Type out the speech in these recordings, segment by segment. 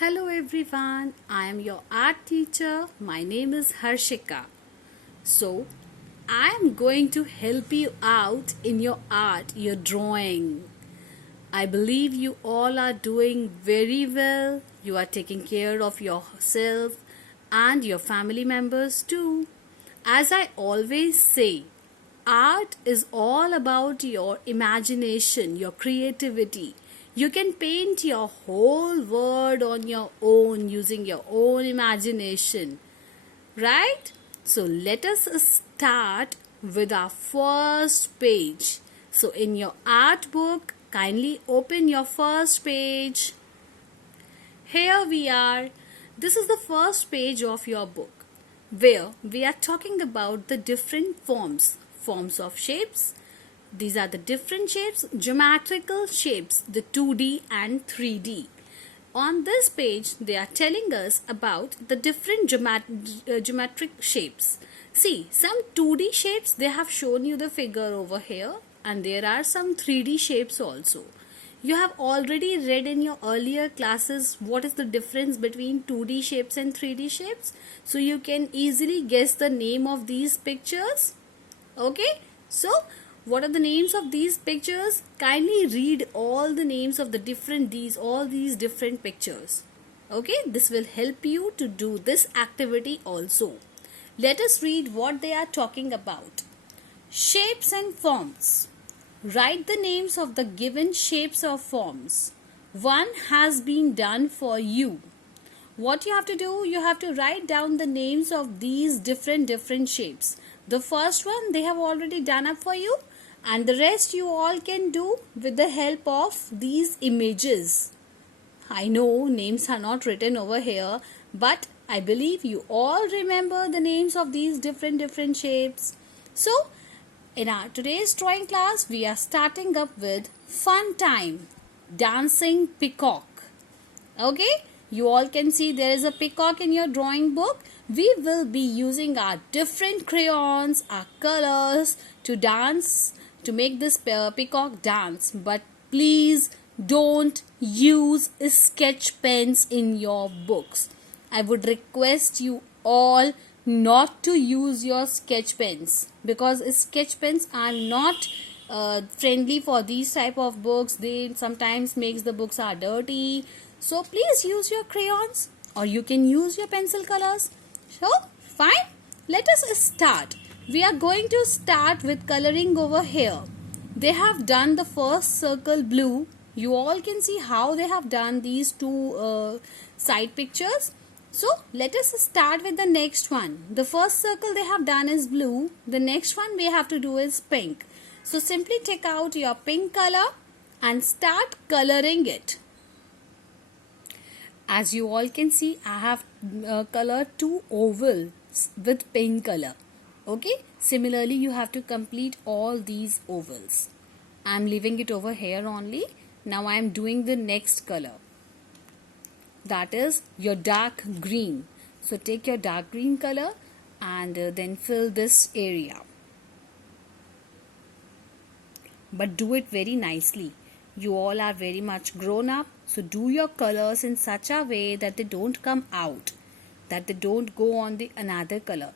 Hello everyone, I am your art teacher. My name is Harshika. So, I am going to help you out in your art, your drawing. I believe you all are doing very well. You are taking care of yourself and your family members too. As I always say, art is all about your imagination, your creativity. You can paint your whole world on your own using your own imagination, right? So let us start with our first page. So in your art book, kindly open your first page. Here we are. This is the first page of your book where we are talking about the different forms of shapes. These are the different shapes, geometrical shapes, the 2D and 3D. On this page, they are telling us about the different geometric shapes. See, some 2D shapes, they have shown you the figure over here, and there are some 3D shapes also. You have already read in your earlier classes what is the difference between 2D shapes and 3D shapes. So you can easily guess the name of these pictures. Okay, so what are the names of these pictures? Kindly read all the names of the all these different pictures. Okay, this will help you to do this activity also. Let us read what they are talking about. Shapes and forms. Write the names of the given shapes or forms. One has been done for you. What you have to do, you have to write down the names of these different shapes. The first one they have already done up for you, and the rest you all can do with the help of these images. I know names are not written over here, but I believe you all remember the names of these different shapes. So in our today's drawing class, we are starting up with fun time, dancing peacock. Okay, you all can see there is a peacock in your drawing book. We will be using our different crayons, our colors to dance, to make this peacock dance. But please don't use sketch pens in your books. I would request you all not to use your sketch pens, because sketch pens are not friendly for these type of books. They sometimes makes the books are dirty. So please use your crayons, or you can use your pencil colors. So fine, let us start. We are going to start with coloring over here. They have done the first circle blue. You all can see how they have done these two side pictures. So let us start with the next one. The first circle they have done is blue. The next one we have to do is pink. So simply take out your pink color and start coloring it. As you all can see, I have colored two ovals with pink color. Okay, similarly you have to complete all these ovals. I am leaving it over here only. Now I am doing the next color. That is your dark green. So take your dark green color and then fill this area. But do it very nicely. You all are very much grown up. So do your colors in such a way that they don't come out, that they don't go on the another color.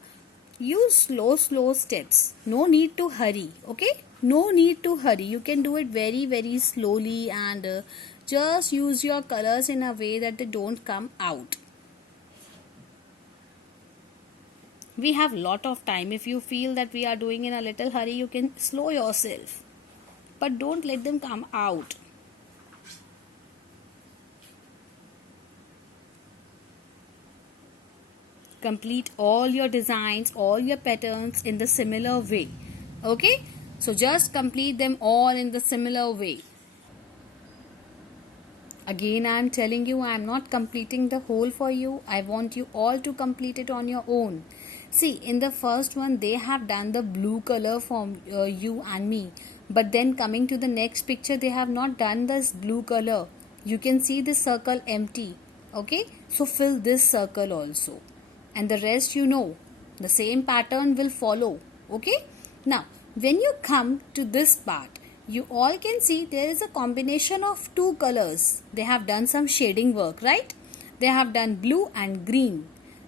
Use slow steps. No need to hurry. Okay, no need to hurry. You can do it very slowly, and just use your colors in a way that they don't come out. We have lot of time. If you feel that we are doing in a little hurry, you can slow yourself, but don't let them come out. Complete all your designs, all your patterns in the similar way. Okay, so just complete them all in the similar way. Again, I am telling you, I am not completing the whole for you. I want you all to complete it on your own. See, in the first one, they have done the blue color for you and me. But then coming to the next picture, they have not done this blue color. You can see the circle empty. Okay, so fill this circle also. And the rest you know. The same pattern will follow. Okay, now when you come to this part, you all can see there is a combination of two colors. They have done some shading work, right? They have done blue and green.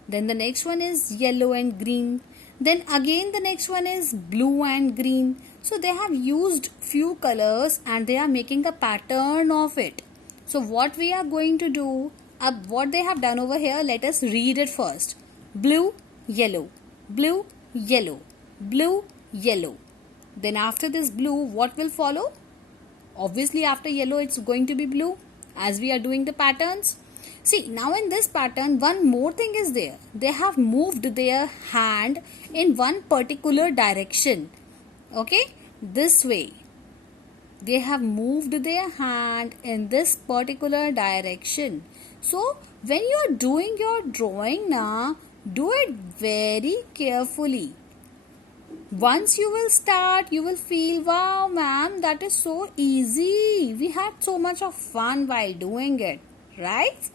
Then the next one is yellow and green. Then again the next one is blue and green. So they have used few colors and they are making a pattern of it. So what we are going to do, what they have done over here, let us read it first. Blue, yellow, blue, yellow, blue, yellow. Then after this blue, what will follow? Obviously after yellow it's going to be blue, as we are doing the patterns. See, now in this pattern, one more thing is there. They have moved their hand in one particular direction. Okay, this way. They have moved their hand in this particular direction. So, when you are doing your drawing now, do it very carefully. Once you will start, you will feel, wow, ma'am, that is so easy. We had so much of fun while doing it, right?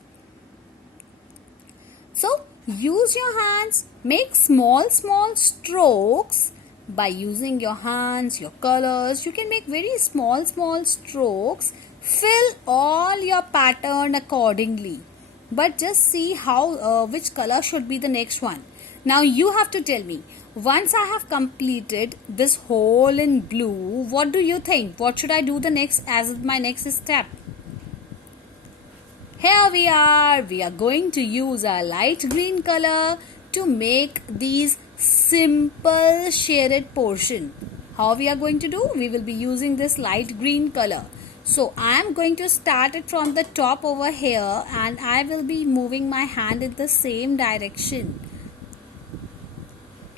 So, use your hands, make small strokes. By using your hands, your colors, you can make very small strokes. Fill all your pattern accordingly. But just see how which color should be the next one. Now you have to tell me, once I have completed this whole in blue, what do you think? What should I do the next as my next step? Here we are going to use our light green color to make these simple shaded portion. How we are going to do? We will be using this light green color. So I am going to start it from the top over here and I will be moving my hand in the same direction.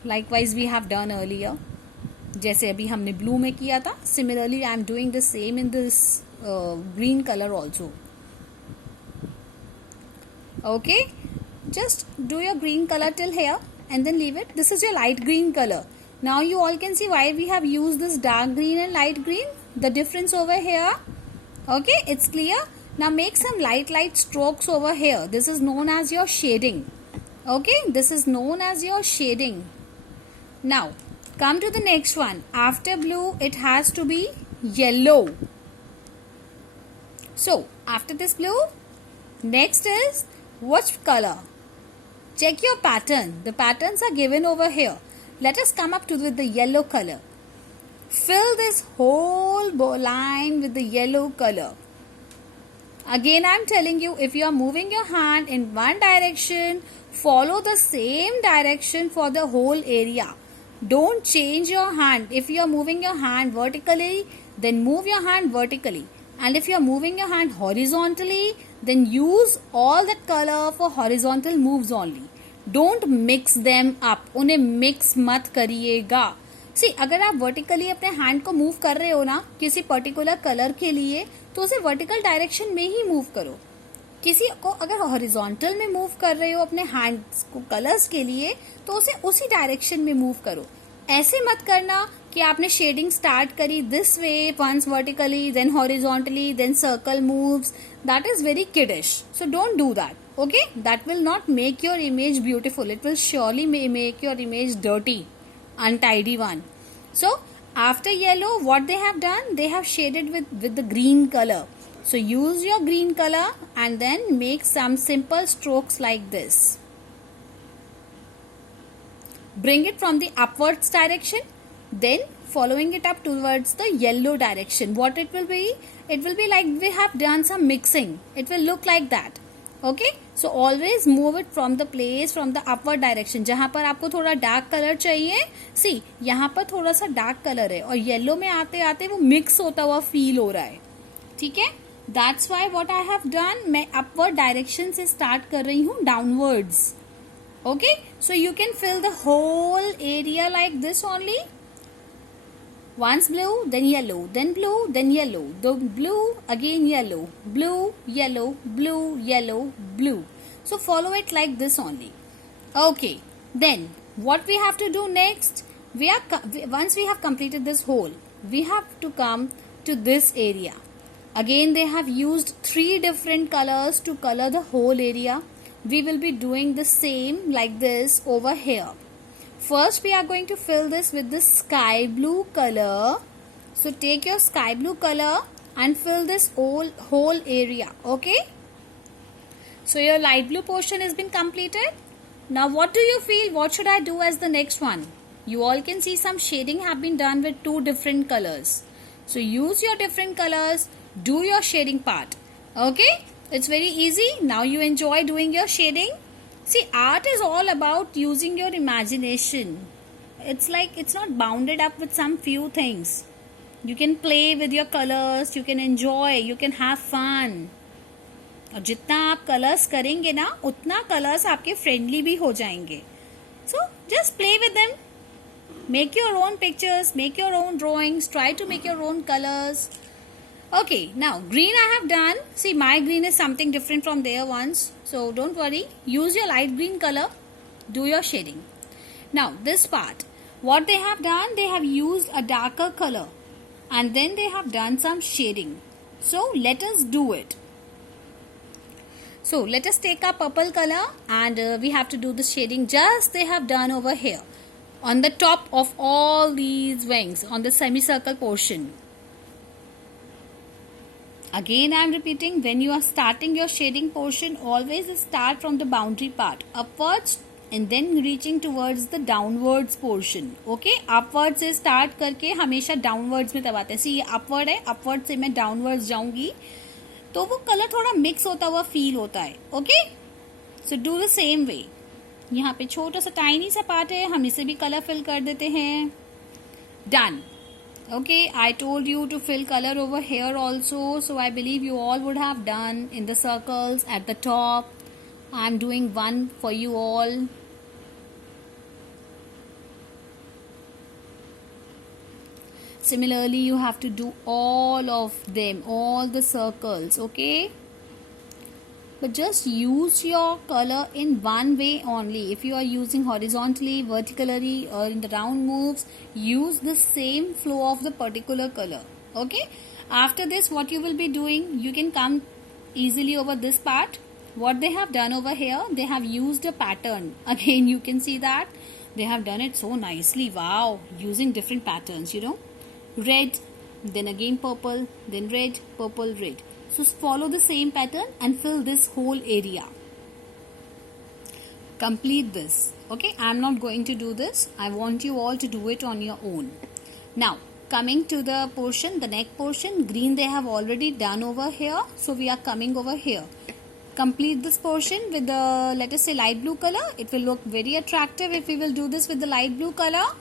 Likewise we have done earlier. जैसे अभी हमने blue में किया था. Similarly I am doing the same in this green color also. Okay, just do your green color till here and then leave it. This is your light green color. Now you all can see why we have used this dark green and light green. The difference over here. Okay, it's clear. Now make some light strokes over here. This is known as your shading. Okay, this is known as your shading. Now come to the next one. After blue, it has to be yellow. So after this blue, next is which color? Check your pattern. The patterns are given over here. Let us come up with the yellow color. Fill this whole line with the yellow color. Again I am telling you, if you are moving your hand in one direction, follow the same direction for the whole area. Don't change your hand. If you are moving your hand vertically, then move your hand vertically. And if you are moving your hand horizontally, then use all that color for horizontal moves only. Don't mix them up. उन्हें mix मत करिएगा. See, अगर आप vertically अपने hand को move कर रहे हो ना किसी particular color के लिए, तो उसे vertical direction में ही move करो. किसी को अगर horizontal में move कर रहे हो अपने hands को colors के लिए, तो उसे उसी direction में move करो. ऐसे मत करना कि आपने शेडिंग स्टार्ट करी this way, once vertically, then horizontally, then circle moves. That is very kiddish. So don't do that. Okay, that will not make your image beautiful. It will surely make your image dirty, untidy one. So after yellow, what they have done, they have shaded with the green color. So use your green color and then make some simple strokes like this. Bring it from the upwards direction, then following it up towards the yellow direction. What it will be? It will be like we have done some mixing. It will look like that. Okay, so always move it from the place from the upward direction. जहाँ पर आपको थोड़ा dark colour चाहिए, see यहाँ पर थोड़ा सा dark colour है और येलो में आते आते वो मिक्स होता हुआ फील हो रहा है. ठीक है, that's why what I have done, मैं upward direction से start कर रही हूँ downwards. Okay, so you can fill the whole area like this only. Once blue, then yellow, then blue, then yellow, then blue, again yellow, blue, yellow, blue, yellow, blue. So follow it like this only. Okay, then what we have to do next? Once we have completed this whole, we have to come to this area. Again they have used 3 different colors to color the whole area. We will be doing the same like this over here. First we are going to fill this with the sky blue color. So take your sky blue color and fill this whole area. Okay. So your light blue portion has been completed. Now what do you feel? What should I do as the next one? You all can see some shading have been done with two different colors. So use your different colors, do your shading part. Okay? It's very easy. Now you enjoy doing your shading. See, art is all about using your imagination. It's like it's not bounded up with some few things. You can play with your colors, you can enjoy, you can have fun. और जितना आप colours करेंगे ना उतना colours आपके friendly भी हो जाएंगे. So just play with them. Make your own pictures, make your own drawings, try to make your own colors. Okay, now green I have done. See, my green is something different from their ones. So don't worry. Use your light green color. Do your shading. Now this part. What they have done, they have used a darker color. And then they have done some shading. So let us do it. So let us take our purple color and we have to do the shading just they have done over here. On the top of all these wings, on the semicircle portion. Again I am repeating, when you are starting your shading portion, always start from the boundary part, upwards and then reaching towards the downwards portion. Okay, upwards से start करके हमेशा downwards में दबाते हैं. See, ये upward है, upward से मैं downwards जाऊंगी तो वो कलर थोड़ा मिक्स होता हुआ फील होता है. Okay, so do the same way. यहाँ पे छोटा सा टाइनी सा पार्ट है, हम इसे भी कलर फिल कर देते हैं. Done. Okay, I told you to fill colour over here also, so I believe you all would have done in the circles at the top. I am doing one for you all. Similarly, you have to do all of them, all the circles, okay? But just use your color in one way only. If you are using horizontally, vertically or in the round moves, use the same flow of the particular color, okay? After this, what you will be doing, you can come easily over this part. What they have done over here, they have used a pattern. Again, you can see that. They have done it so nicely. Wow, using different patterns, you know. Red, then again purple, then red, purple, red. So follow the same pattern and fill this whole area. Complete this. Okay, I am not going to do this. I want you all to do it on your own. Now, coming to the portion, the neck portion, green they have already done over here. So we are coming over here. Complete this portion with the, let us say, light blue color. It will look very attractive if we will do this with the light blue color.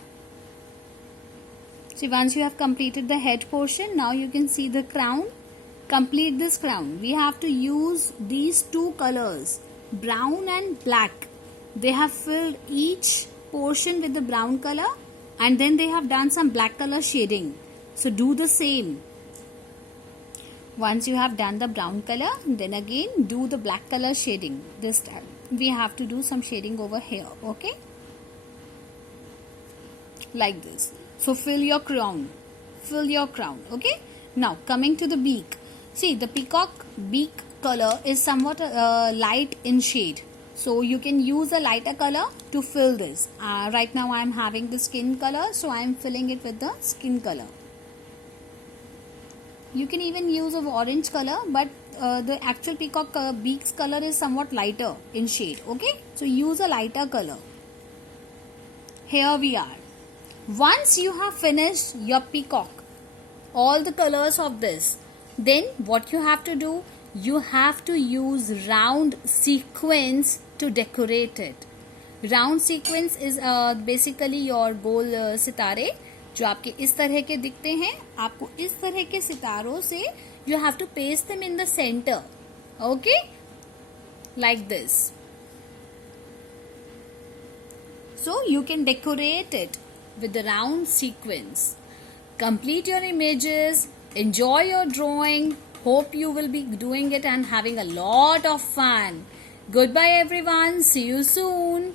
So once you have completed the head portion, now you can see the crown. Complete this crown. We have to use these two colors, brown and black. They have filled each portion with the brown color and then they have done some black color shading. So do the same. Once you have done the brown color, then again do the black color shading. This time we have to do some shading over here. Okay, like this. So fill your crown. Fill your crown. Okay. Now coming to the beak. See, the peacock beak color is somewhat light in shade. So you can use a lighter color to fill this. Right now I am having the skin color. So I am filling it with the skin color. You can even use of orange color. But the actual peacock beak's color is somewhat lighter in shade. Okay. So use a lighter color. Here we are. Once you have finished your peacock, all the colors of this, then what you have to do, you have to use round sequins to decorate it. Round sequins is basically your goal सितारे जो आपके इस तरह के दिखते हैं. आपको इस तरह के सितारों से you have to paste them in the center. Okay, like this. So you can decorate it with the round sequins. Complete your images, enjoy your drawing. Hope you will be doing it and having a lot of fun. Goodbye everyone. See you soon.